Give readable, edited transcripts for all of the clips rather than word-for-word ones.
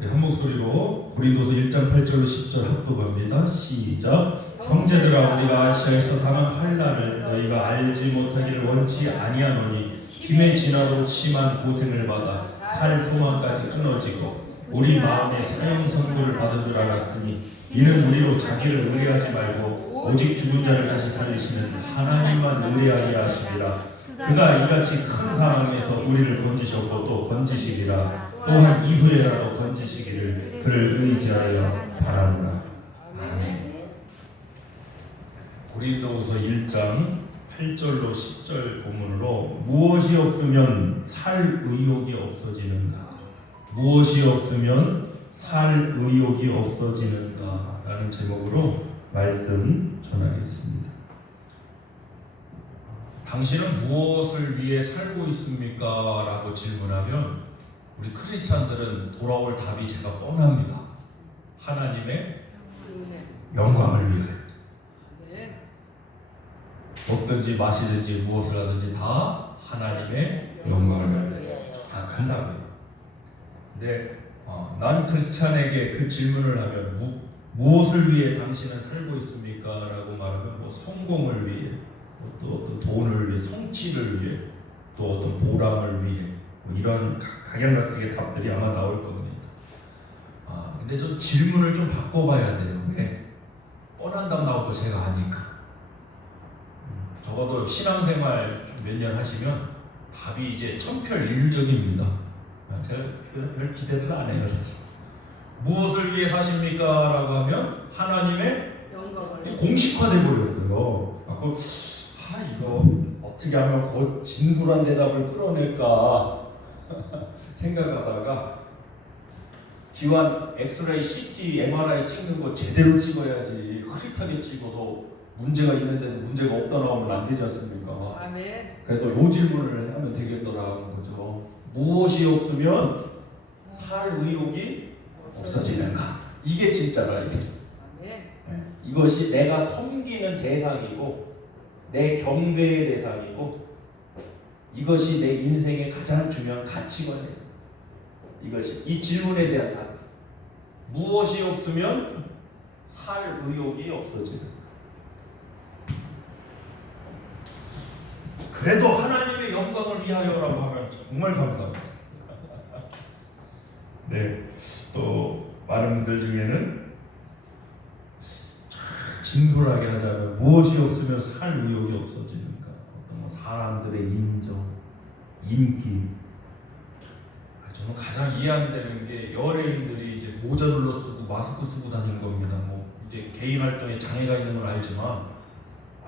우리 한 목소리로 고린도서 1장 8절로 10절 합독합니다. 시작. 형제들아, 우리가 아시아에서 당한 환난을 너희가 알지 못하기를 원치 아니하노니 힘에 지나도 심한 고생을 받아 살 소망까지 끊어지고 우리 마음에 사형 선고를 받은 줄 알았으니 이는 우리로 자기를 의뢰하지 말고 오직 죽은 자를 다시 살리시는 하나님만 의뢰하게 하시리라. 그가 이같이 큰 사랑에서 우리를 건지셨고 또 건지시리라. 또한 이후에라도 건지시기를 그를 의지하여 바라노라. 아멘. 고린도후서 1장 8절로 10절 본문으로 무엇이 없으면 살 의욕이 없어지는가? 무엇이 없으면 살 의욕이 없어지는가? 라는 제목으로 말씀 전하겠습니다. 당신은 무엇을 위해 살고 있습니까? 라고 질문하면 우리 크리스찬들은 돌아올 답이 제가 뻔합니다. 하나님의 영광을 위하여. 먹든지 마시든지 무엇을 하든지 다 하나님의 영광을 위하여 다 간다고요. 근데 난 크리스찬에게 그 질문을 하면 무엇을 위해 당신은 살고 있습니까? 라고 말하면 뭐 성공을 위해, 또 어떤 돈을 위해, 성취를 위해, 또 어떤 보람을 위해, 뭐 이런 각양각색의 답들이 아마 나올 겁니다. 근데 저 질문을 좀 바꿔봐야 돼요. 왜? 뻔한 답 나오고 제가 아니까. 적어도 신앙생활 몇 년 하시면 답이 이제 천편일률적입니다. 제가 별 기대를 안 해요, 사실. 무엇을 위해 사십니까? 라고 하면 하나님의 영광을 공식화돼 버렸어요. 이거 어떻게 하면 곧 진솔한 대답을 끌어낼까 생각하다가 기관 엑스레이, CT, MRI 찍는 거 제대로 찍어야지 흐릿하게 찍어서 문제가 있는데도 문제가 없다 나오면 안 되지 않습니까? 아멘. 그래서 요 질문을 하면 되겠더라는 거죠. 무엇이 없으면 살 의욕이 없어지는가? 이게 진짜라 이게. 아멘. 이것이 내가 섬기는 대상이고 내 경배의 대상이고 이것이 내 인생의 가장 중요한 가치관이에요. 이것이 이 질문에 대한 답. 무엇이 없으면 살 의욕이 없어지는가? 그래도 하나님의 영광을 위하여라고 하면 정말 감사합니다. 네, 또 많은 분들 중에는 진솔하게 하자면 무엇이 없으면 살 의욕이 없어지는가? 어떤 사람들의 인정, 인기. 저는 가장 이해 안 되는 게 연예인들이 이제 모자 눌러 쓰고 마스크 쓰고 다니는 겁니다. 뭐 이제 개인 활동에 장애가 있는 건 알지만.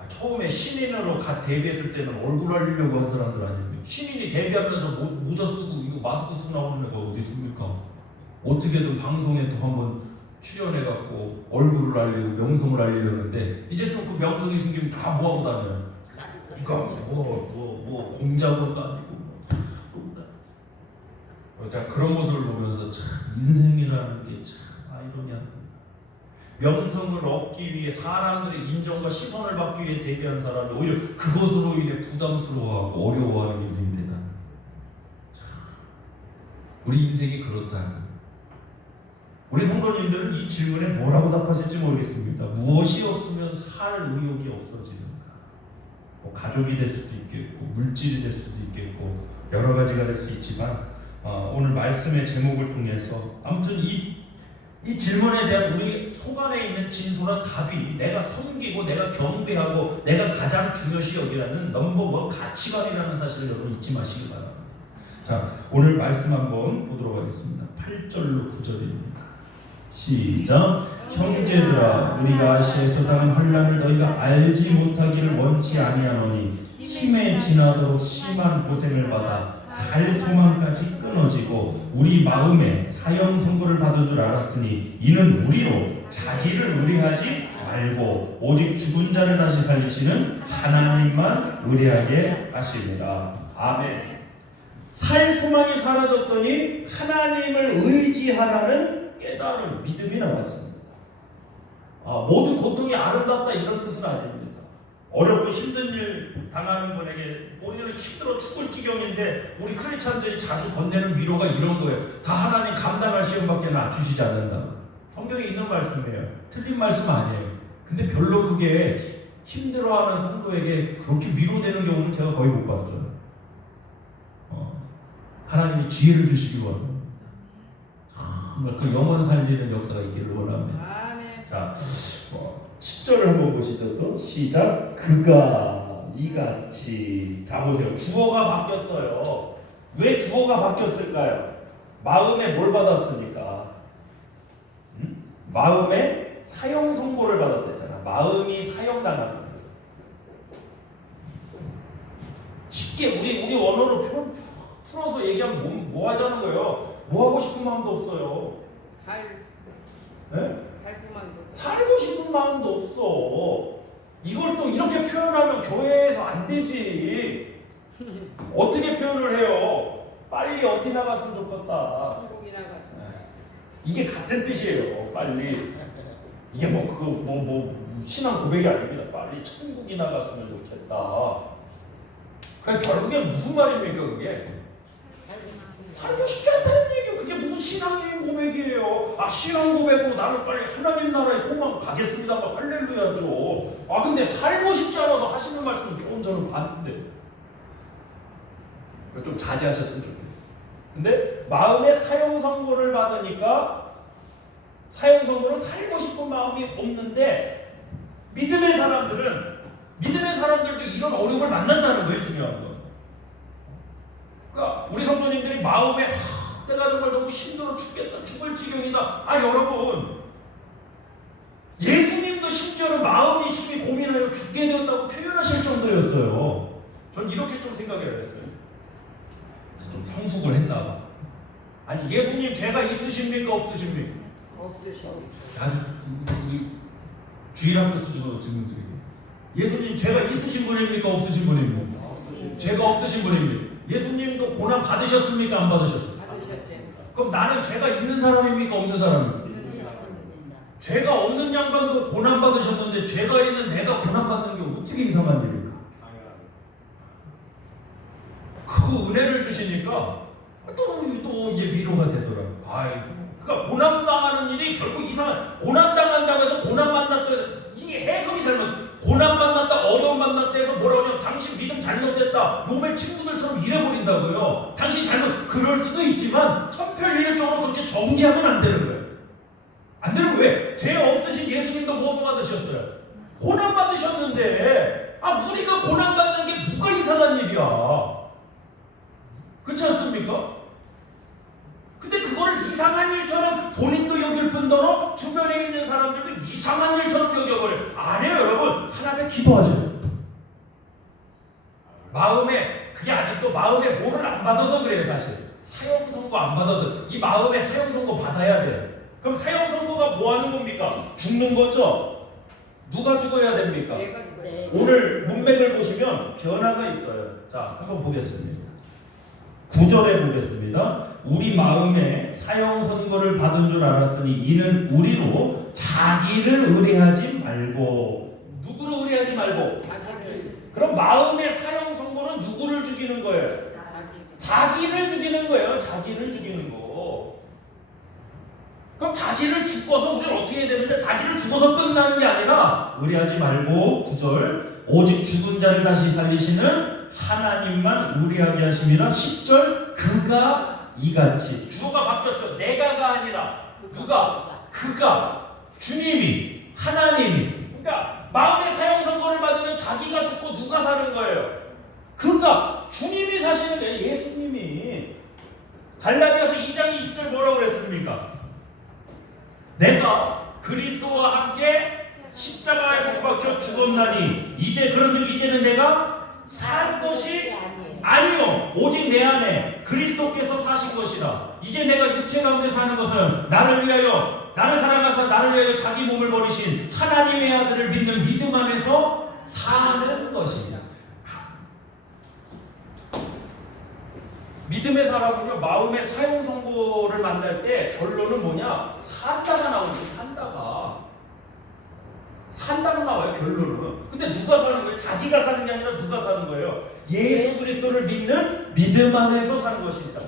처음에 신인으로 데뷔했을 때는 얼굴 알리려고 한 사람들 아닙니까? 신인이 데뷔하면서 모자 쓰고 이거 마스크 쓰고 나오는 애가 어디 있습니까? 어떻게든 방송에도 한번 출연해갖고 얼굴을 알리고 명성을 알리려는데 이제 좀 그 명성이 생기면 다 뭐하고 다녀요? 그러니까 뭐 공작원도 아니고 제가 그런 모습을 보면서 참 인생이라는 게 참 아이러니한 명성을 얻기 위해 사람들의 인정과 시선을 받기 위해 데뷔한 사람이 오히려 그것으로 인해 부담스러워하고 어려워하는 인생이 되다. 우리 인생이 그렇다는 거예요. 우리 성도님들은 이 질문에 뭐라고 답하실지 모르겠습니다. 무엇이 없으면 살 의욕이 없어지는가? 뭐 가족이 될 수도 있겠고 물질이 될 수도 있겠고 여러 가지가 될 수 있지만 오늘 말씀의 제목을 통해서 아무튼 이 질문에 대한 우리 속 안에 있는 진솔한 답이 내가 섬기고 내가 경배하고 내가 가장 중요시 여기라는 넘버원 가치관이라는 사실을 여러분 잊지 마시기 바랍니다. 자, 오늘 말씀 한번 보도록 하겠습니다. 8절로 9절입니다. 시작. 형제들아, 우리가 아시아에서 당한 환난을 너희가 알지 못하기를 원치 아니하노니 힘에 지나도록 심한 고생을 받아 살 소망까지 끊어지고 우리 마음에 사형 선고를 받은 줄 알았으니 이는 우리로 자기를 의뢰하지 말고 오직 죽은 자를 다시 살리시는 하나님만 의뢰하게 하시니라. 아멘. 살 소망이 사라졌더니 하나님을 의지하라는 깨달음, 믿음이 나왔습니다. 모두 고통이 아름답다 이런 뜻은 아닙니다. 어렵고 힘든 일 당하는 분에게 본인은 힘들어 죽을 지경인데 우리 크리스찬들이 자주 건네는 위로가 이런 거예요. 다 하나님 감당할 시험밖에 주시지 않는다. 성경에 있는 말씀이에요. 틀린 말씀 아니에요. 근데 별로 그게 힘들어하는 성도에게 그렇게 위로되는 경우는 제가 거의 못 봤어요. 하나님이 지혜를 주시기 원합니다. 그 영혼 살리는 역사가 있기를 원합니다. 아멘. 자, 10절을 한번 보시죠. 또 시작. 그가 이같이. 자 보세요. 주어가 바뀌었어요. 왜 주어가 바뀌었을까요? 마음에 뭘 받았습니까? 마음에 사형 선고를 받았댔잖아. 마음이 사형당하는 거예요. 쉽게 우리 언어로 풀어서 얘기하면 뭐 하자는 거예요? 뭐 하고 싶은 마음도 없어요. 네? 살고 싶은 마음도 없어. 이걸 또 이렇게 표현하면 교회에서 안 되지. 어떻게 표현을 해요? 빨리 어디 나갔으면 좋겠다. 천국이나 갔으면. 이게 같은 뜻이에요. 빨리. 이게 신앙 고백이 아닙니다. 빨리 천국이나 갔으면 좋겠다. 그 결국에 무슨 말입니까 그게? 살고 싶지 않다는 얘기예요. 그게 무슨 신앙의 고백이에요. 신앙 고백으로 나는 빨리 하나님 나라에 소망 가겠습니다. 할렐루야죠. 근데 살고 싶지 않아서 하시는 말씀은 조금 저는 봤는데 좀 자제하셨으면 좋겠어요. 근데 마음에 사형 선고를 받으니까 사형 선고는 살고 싶은 마음이 없는데 믿음의 사람들도 이런 어려움을 만난다는 거예요. 중요한 건. 그러니까 우리 성도님들이 마음에 내가 정말 너무 힘들어 죽겠다, 죽을 지경이다. 여러분, 예수님도 심지어는 마음이 심히 고민하여 죽게 되었다고 표현하실 정도였어요. 전 이렇게 좀 생각을 했어요. 좀 성숙을 했나 봐. 예수님 죄가 있으십니까 없으십니까? 없으셔. 아주 우리 주일학교 수준으로 질문드릴게요. 예수님 죄가 있으신 분입니까 없으신 분입니까? 죄가 없으신 분입니다. 예수님도 고난 받으셨습니까 안 받으셨어요? 받으셨지. 그럼 나는 죄가 있는 사람입니까 없는 사람입니까? 죄가 없는 양반도 고난 받으셨는데 죄가 있는 내가 고난 받는 게 어떻게 이상한 일일까? 그 은혜를 주시니까 또 이제 위로가 되더라고요. 그러니까 고난 당하는 일이 결국 이상한, 고난 당한다고 해서 고난 만났다, 이게 해석이 잘못. 고난 만났다, 어려움 만났다 해서 뭐라고 하냐면 당신 믿음 잘못됐다, 욥의 친구들처럼 이래버린다고요. 당신 잘못, 그럴 수도 있지만 천편일률적으로 그렇게 정지하면 안 되는 거예요. 안 되는 거예요. 왜? 죄 없으신 예수님도 뭐 받으셨어요? 고난 받으셨는데 우리가 고난 받는 게 뭐가 이상한 일이야. 그렇지 않습니까? 근데 그걸 이상한 일처럼 본인도 여길 뿐더러 주변에 있는 사람들도 이상한 일처럼 여겨버려요. 아니에요 여러분. 하나님 기도하세요. 마음에, 그게 아직도 마음에 뭐를 안 받아서 그래요 사실. 사형 선고 안 받아서. 이 마음에 사형 선고 받아야 돼요. 그럼 사형 선고가 뭐 하는 겁니까? 죽는 거죠? 누가 죽어야 됩니까? 오늘 문맥을 보시면 변화가 있어요. 자, 한번 보겠습니다. 9절에 보겠습니다. 우리 마음에 사형 선고를 받은 줄 알았으니 이는 우리로 자기를 의뢰하지 말고. 누구를 의뢰하지 말고? 그럼 마음의 사형 선고는 누구를 죽이는 거예요? 자기를 죽이는 거예요. 자기를 죽이는 거. 그럼 자기를 죽어서 우리는 어떻게 해야 되는데, 자기를 죽어서 끝나는 게 아니라 의뢰하지 말고 9절 오직 죽은 자를 다시 살리시는 하나님만 의뢰하게 하심이라. 10절 그가 이같이. 주어가 바뀌었죠. 내가가 아니라 누가? 그가, 주님이, 하나님이. 그러니까 마음의 사형 선고를 받으면 자기가 죽고 누가 사는 거예요? 그가, 주님이 사시는 거예요. 예수님이. 갈라디아서 2장 20절 뭐라고 그랬습니까? 내가 그리스도와 함께 십자가에 못 박혀 죽었나니 그런즉 이제는 내가 살 것이 아니요 오직 내 안에 그리스도께서 사신 것이라. 이제 내가 육체 가운데 사는 것은 나를 위하여, 나를 사랑하사 나를 위하여 자기 몸을 버리신 하나님의 아들을 믿는 믿음 안에서 사는 것이다. 믿음의 사람은요, 마음의 사형 선고를 만날 때 결론은 뭐냐? 산다가 나오지. 산다가 나와요 결론은. 근데 누가 사는 거예요? 자기가 사는 게 아니라 누가 사는 거예요? 예수 그리스도를 믿는 믿음 안에서 사는 것입니다.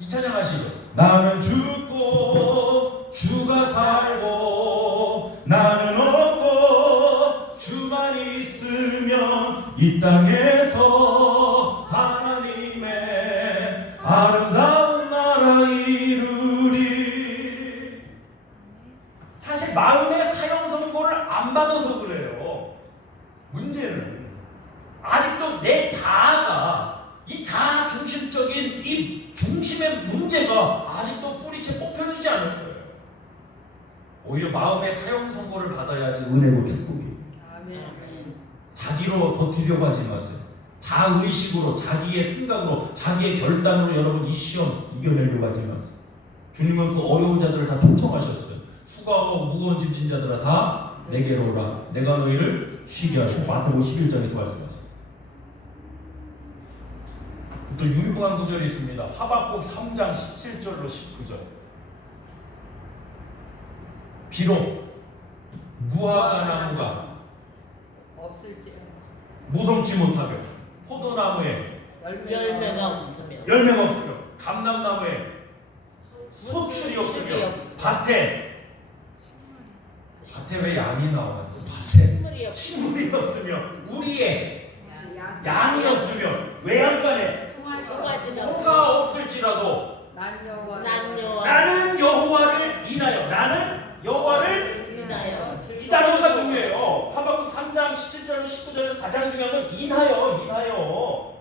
이 찬양 하시죠. 나는 죽고 주가 살고 나는 없고 주만 있으면 이 땅에서 하나님의 아름다운 나라 이루리. 사실 마음의 사형 선고를 안 받아서 그래요. 문제는 아직도 내 자아가, 이 자아 중심적인 이 중심의 문제가 아직도 뿌리채 뽑혀지지 않은 거예요. 오히려 마음의 사형 선고를 받아야지 은혜고 축복이. 아멘. 자기로 버티려고 하지 마세요. 자의식으로, 자기의 생각으로, 자기의 결단으로 여러분 이 시험 이겨내려고 하지 마세요. 주님은 그 어려운 자들을 다 초청하셨어요. 수고하고 무거운 짐진 자들아 다 내게로 오라. 내가 너희를 쉬게 하리라. 마태복음 11장에서 말씀하셨어요. 또 유명한 구절이 있습니다. 하박국 3장 17절로 19절. 비록 무화과 나무가 없을지 무성치 못하며 포도나무에 열매가 없으며 감람나무에 소출이 없으며 밭에 왜 양이 나와? 밭에 식물이 없으며 우리의 양이 없으며 외양간에 소가 없을지라도 나는 여호와를 인하여 이 단어가 중요해요. 하박국 3장 17절 19절에서 가장 중요한 건 인하여.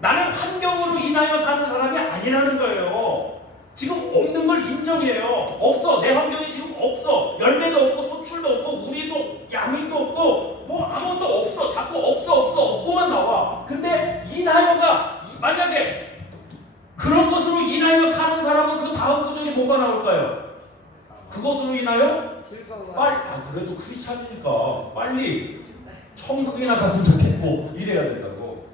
나는 환경으로 인하여 사는 사람이 아니라는 거예요. 지금 없는 걸 인정해요. 없어. 내 환경이 지금 없어. 열매도 없고 소출도 없고 우리도 양이도 없고 뭐 아무것도 없어. 자꾸 없고만 나와. 근데 인하여가 만약에 그런 것으로 인하여 사는 사람은 그 다음 구절이 뭐가 나올까요? 그것으로 인하여 즐거워. 빨리 그래도 크리스찬이니까 빨리 천국이나 갔으면 좋겠고 이래야 된다고.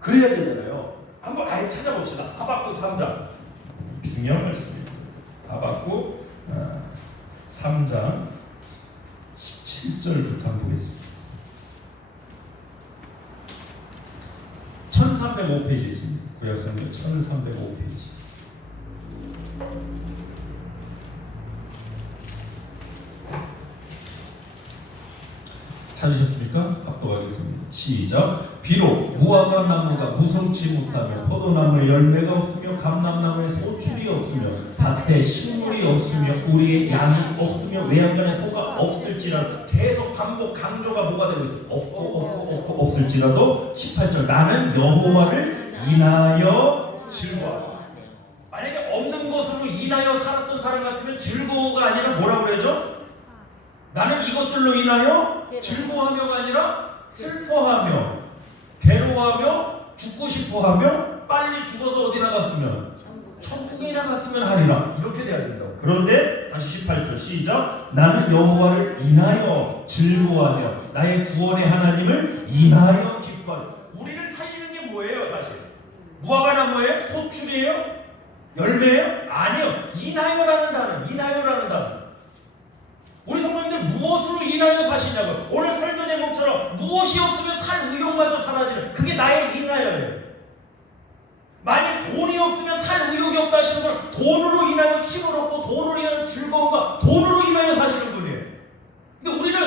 그래야 되잖아요. 한번 아예 찾아봅시다. 하박국 3장 중요한 말씀입니다. 하박국 3장 17절부터 한번 보겠습니다. 1305페이지 있습니다. 구약성경 1305페이지. 찾으셨습니까? 합독하겠습니다. 시작. 비록 무화과 나무가 무성치 못하며 포도나무에 열매가 없으며 감람나무에 소출이 없으며 밭에 식물이 없으며 우리의 양이 없으며 외양간에 소가 없을지라도 계속 반복 강조가 뭐가 되고 있어요? 없고 없을지라도 18절 나는 여호와를 인하여 즐거워. 만약에 없는 것으로 인하여 살았던 사람 같으면 즐거워가 아니라 뭐라고 그러죠? 나는 이것들로 인하여 즐거워하며가 아니라 슬퍼하며 괴로워하며 죽고 싶어하며 빨리 죽어서 어디 나갔으면 천국에 나갔으면 하리라. 이렇게 돼야 된다고. 그런데 다시 18절 시작. 나는 여호와를 인하여 즐거워하며 나의 구원의 하나님을 인하여 기뻐하며. 우리를 살리는 게 뭐예요 사실? 무화과 나무예요? 소출이에요? 열매예요? 아니요. 인하여라는 단어. 우리 성도님들 무엇으로 인하여 사시냐고요. 오늘 설교 제목처럼 무엇이 없으면 살 의욕마저 사라지는, 그게 나의 인하여예요. 만약 돈이 없으면 살 의욕이 없다 하시는 건 돈으로 인하여 힘을 얻고 돈으로 인하여 즐거움과 돈으로 인하여 사시는 분이에요. 근데 우리는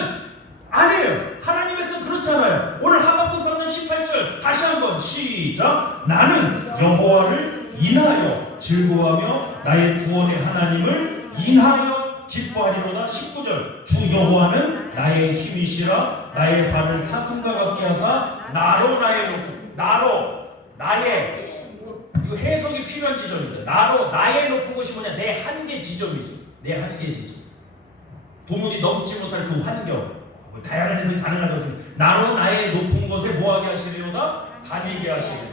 아니에요. 하나님께서 그렇잖아요. 오늘 하박국 3장 18절 다시 한번 시작. 나는 여호와를 인하여 즐거워하며 나의 구원의 하나님을 인하여 기뻐하리로다. 19절 주 여호와는 나의 힘이시라 나의 발을 사슴과 같게 하사 나로 나의 높음. 나의 이거 해석이 필요한 지점입니다. 나로 나의 높은 것이 뭐냐? 내 한계 지점이죠. 내 한계 지점. 도무지 넘지 못할 그 환경. 다양한 해석이 가능한 것은 나로 나의 높은 것에 뭐하게 하시리로다? 다니게 하시리로다.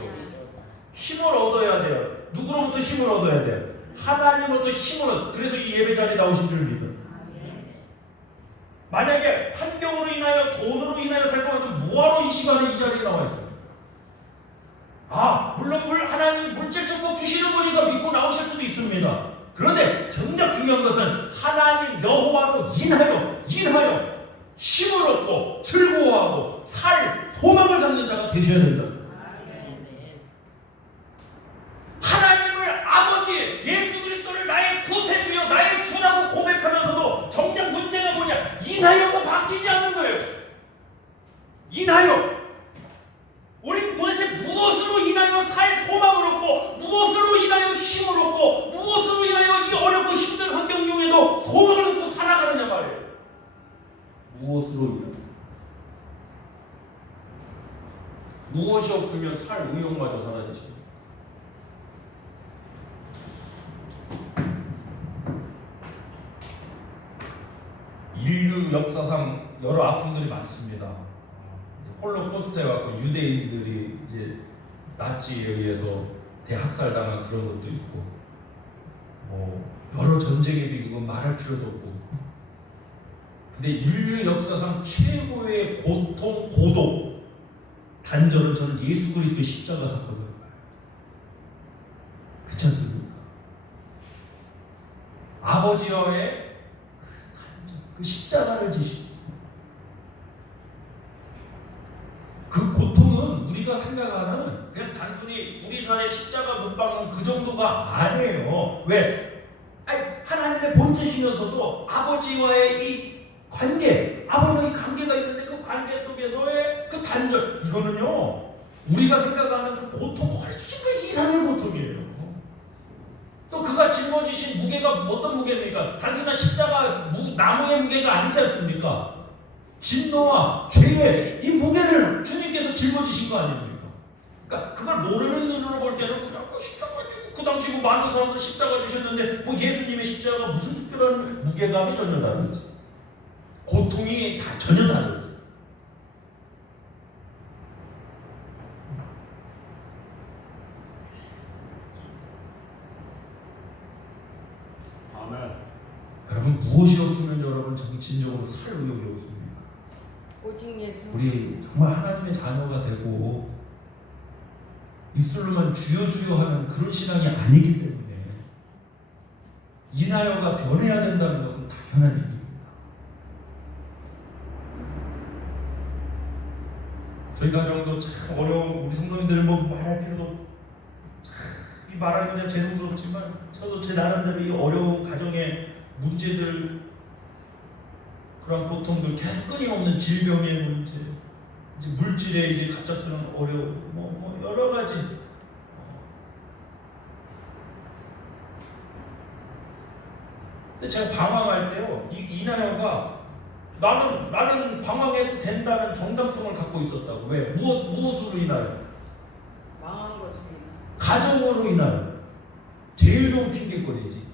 힘을 얻어야 돼요. 누구로부터 힘을 얻어야 돼요? 하나님으로부터 힘을 얻어. 그래서 이 예배 자리에 나오신 줄 믿어. 만약에 환경으로 인하여 돈으로 인하여 살 것 같으면 뭐하러 이 시간에 이 자리에 나와 있어요? 물론 하나님이 물질 축복 주시는 분이다 믿고 나오실 수도 있습니다. 그런데 정작 중요한 것은 하나님 여호와로 인하여 힘을 얻고 즐거워하고 살 소망을 갖는 자가 되셔야 된다. 아멘. 하나님을 아버지 예수 그리스도를 나의 구세주여 나의 주라고 고백하면서도 정작 문제가 뭐냐? 인하여가 바뀌지 않는 거예요. 인하여. 우린 도대체 무엇으로 인하여 살 소망을 얻고 무엇으로 인하여 힘을 얻고 무엇으로 인하여 이 어렵고 힘든 환경 중에도 소망을 얻고 살아가느냐 말이에요. 무엇으로 인하여? 무엇이 없으면 살 의욕마저 사라지십니다. 인류 역사상 여러 아픔들이 많습니다. 홀로코스트에 와서 유대인들이 이제 나치에 의해서 대학살당한 그런 것도 있고, 뭐 여러 전쟁에 비교건 말할 필요도 없고. 근데 인류 역사상 최고의 고통, 고독, 단절은 저는 예수 그리스도의 십자가 사건을 봐요. 그렇지 않습니까? 아버지와의 그 십자가를 지시고 그 고통은 우리가 생각하는 그냥 단순히 우리 삶의 십자가 못 박는 그 정도가 아니에요. 왜? 아니, 하나님의 본체시면서도 아버지와의 이 관계, 아버지와의 관계가 있는데 그 관계 속에서의 그 단절, 이거는요 우리가 생각하는 그 고통 훨씬 그 이상의 고통이에요. 또 그가 짊어지신 무게가 어떤 무게입니까? 단순한 십자가 나무의 무게가 아니지 않습니까? 진노와 죄의 이 무게를 주님께서 짊어지신 거 아닙니까? 그러니까 그걸 모르는 눈으로 볼 때는 그냥 십자가 지고 그 당시 뭐 많은 사람들 십자가 지셨는데 뭐 예수님의 십자가가 무슨 특별한 무게감이 전혀 다르지? 고통이 다 전혀 다르지. 여러분 무엇이 없으면 여러분 정신적으로 살 의욕이 없습니까? 오직 예수. 우리 정말 하나님의 자녀가 되고 입술로만 주여 주여 하는 그런 신앙이 아니기 때문에 인하여가 변해야 된다는 것은 당연한 얘기입니다. 저희 가정도 참 어려운 우리 성도님들 뭐 말할 필요도 참 말하기가 죄송스럽지만 저도 제 나름대로 이 어려운 가정의 문제들 그런 고통들 계속 끊임없는 질병의 문제 이제 물질의 이제 갑작스러운 어려움 뭐 여러 가지 근데 제가 방황할 때요 이나여가 나는 방황해도 된다는 정당성을 갖고 있었다고. 왜? 무엇으로 인하여? 망한 것으로 가정으로 인하여. 제일 좋은 핑계거리지.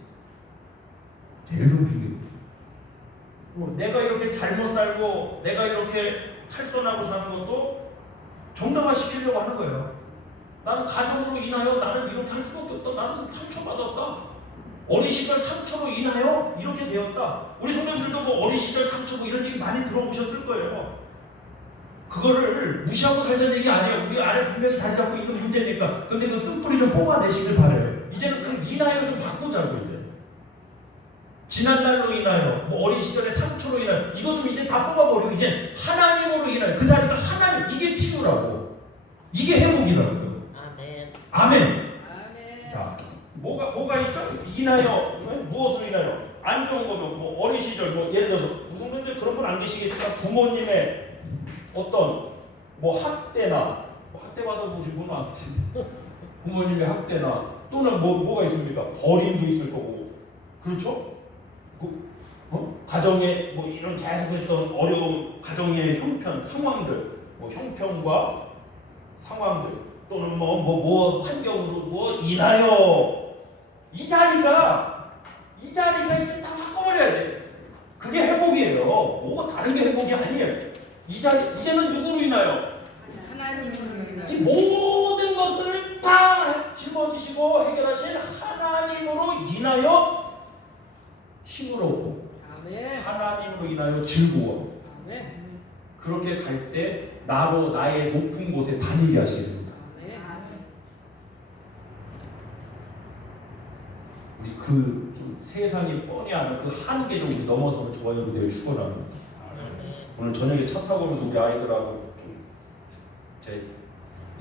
제일 좋은 핑계거리. 내가 이렇게 잘못 살고 내가 이렇게 탈선하고 사는 것도 정당화시키려고 하는 거예요. 나는 가정으로 인하여 나는 이렇게 할 수밖에 없다. 나는 상처받았다. 어린 시절 상처로 인하여 이렇게 되었다. 우리 성도들도 뭐 어린 시절 상처 뭐 이런 얘기 많이 들어보셨을 거예요. 그거를 무시하고 살자는 얘기 아니에요. 우리 안에 분명히 자리 잡고 있는 문제니까. 근데 그 쓴뿌리 좀 뽑아내시길 바래요. 이제는 그 인하여 좀 바꾸자고 이제. 지난날로 인하여, 뭐 어린 시절의 상처로 인하여 이거 좀 이제 다 뽑아버리고 이제 하나님으로 인하여 그 자리가 하나님 이게 치유라고. 이게 회복이라고요. 아멘. 아멘. 아멘. 자. 뭐가 있죠? 인하여 무엇으로 인하여 안 좋은 거면 뭐 어린 시절 뭐 예를 들어서 무슨 그런 분 안 계시겠지만 부모님의 어떤 뭐 학대나 뭐 학대 받아보신 분은 아시죠? 부모님의 학대나 또는 뭐가 있습니까? 버림도 있을 거고 그렇죠? 가정에 뭐 이런 계속했던 어려운 가정의 형편 상황들 뭐 형편과 상황들 또는 뭐 환경으로 뭐 인하여 이 자리가 이제 다 바꿔버려야 돼. 그게 회복이에요. 뭐가 다른 게 회복이 아니에요. 이 자리 이제는 누구로 인하여? 하나님으로 이 인하여. 모든 것을 다 짊어지시고 해결하신 하나님으로 인하여 힘을 얻고 아멘. 하나님으로 인하여 즐거워. 아멘. 그렇게 갈 때 나로 나의 높은 곳에 다니게 하시는. 아멘. 우리 그 좀 세상이 뻔히 아는 그 한계 좀 넘어서는 좋아요 무대에 축원합니다. 오늘 저녁에 차 타고 오면서 우리 아이들하고 좀 제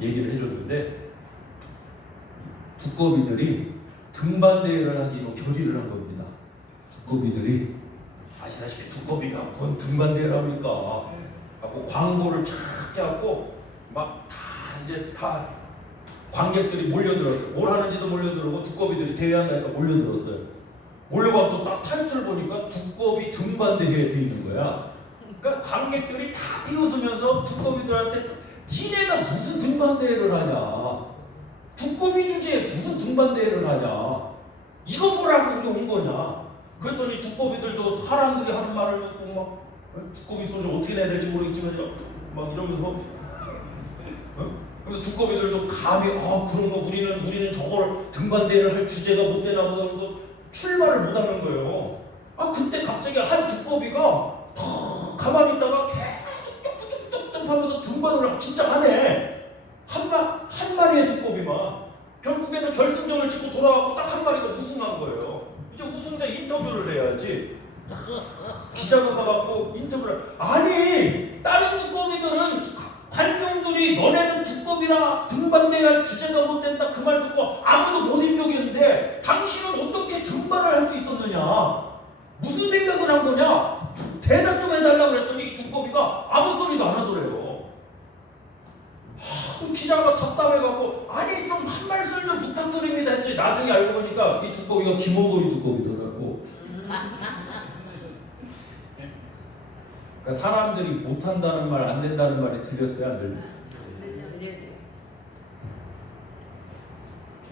얘기를 해줬는데 두꺼비들이 등반대회를 하기로 결의를 한 겁니다. 두꺼비들이 아시다시피 두꺼비가 뭔 등반대회를 합니까? 하고 광고를 착 해갖고 막 다 이제 다 관객들이 몰려들었어요. 뭘 하는지도 몰려들고 두꺼비들이 대회한다니까 몰려들었어요. 몰려가서 딱 타이틀 보니까 두꺼비 등반대회에 돼 있는 거야. 그러니까 관객들이 다 비웃으면서 두꺼비들한테 니네가 무슨 등반대회를 하냐, 두꺼비 주제에 무슨 등반대회를 하냐, 이거 보라고 우리 온 거냐. 그랬더니 두꺼비들도 사람들이 하는 말을 듣고 막 두꺼비 소리를 어떻게 내야 될지 모르겠지만 막 이러면서 그래서 두꺼비들도 감히 그런 거 우리는 저걸 등반대회를 할 주제가 못 되나 보다 하면서 출발을 못 하는 거예요. 그때 갑자기 한 두꺼비가 더 가만히 있다가 계속 쪽쪽쪽쪽 하면서 등반을 진짜 하네. 한 마리의 두꺼비만 결국에는 결승전을 치고 돌아가고 딱 한 마리가 우승한 거예요. 이제 우승자 인터뷰를 해야지. 기자가 가갖고 인터뷰를 아니 다른 두꺼비들은 관중들이 너네는 두꺼비나 등반대회 주제가 못 된다 그 말 듣고 아무도 못 인정했는데 당신은 어떻게 등반을 할 수 있었느냐, 무슨 생각을 한 거냐, 대답 좀 해달라고 그랬더니 이 두꺼비가 아무 소리도 안 하더래요. 그 기자가 답답해갖고 아니 좀 한 말씀 좀 부탁드립니다 했더니 나중에 알고 보니까 이 두꺼비가 김어거리 두꺼비더라고. 그러니까 사람들이 못한다는 말, 안 된다는 말이 들렸어요, 안 들렸어요?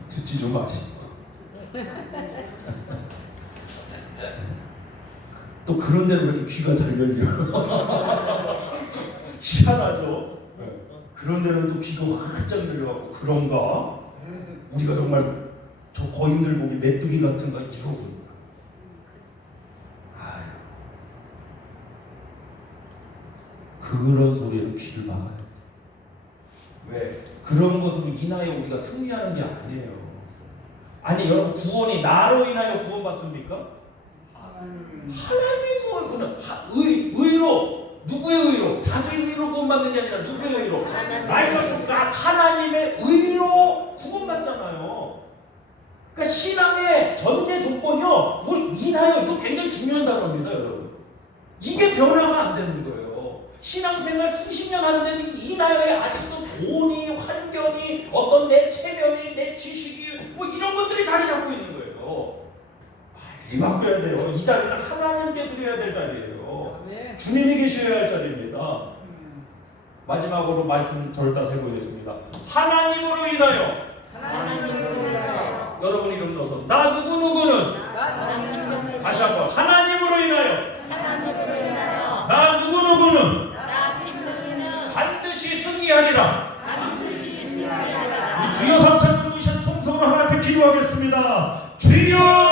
듣지 좀 마시고. 또 그런 데로 이렇게 귀가 잘 열려. 희한하죠? 그런 데는 또 귀가 활짝 열려갖고 그런가? 우리가 정말 저 거인들 보기 메뚜기 같은가 이러고. 그런 소리는 귀를 막아요. 왜? 그런 것으로 인하여 우리가 승리하는 게 아니에요. 아니 여러분 구원이 나로 인하여 구원받습니까? 하나님으로 의로 누구의 의로? 자기 의로 구원받는 게 아니라 누구의 의로? 말처럼 하나님의 의로 구원받잖아요. 그러니까 신앙의 전제 조건이요. 우리 인하여 이거 굉장히 중요한 단어입니다, 여러분. 이게 변하면 안 되는 거예요. 신앙생활 수십 년 하는데도 인하여에 아직도 돈이, 환경이, 어떤 내 체면이, 내 지식이 뭐 이런 것들이 자리 잡고 있는 거예요. 이 바꿔야 돼요. 이 자리는 하나님께 드려야 될 자리예요. 주님이 계셔야 할 자리입니다. 마지막으로 말씀 절다 세보겠습니다. 하나님으로 인하여. 여러분 이름 넣어서 나 누구누구는 다시 한번 하나님으로 인하여. 나 누구누구는 반드시 승리하리라. 우리 주여 삼창 부르신 통성으로 하나님 앞에 기도하겠습니다. 주여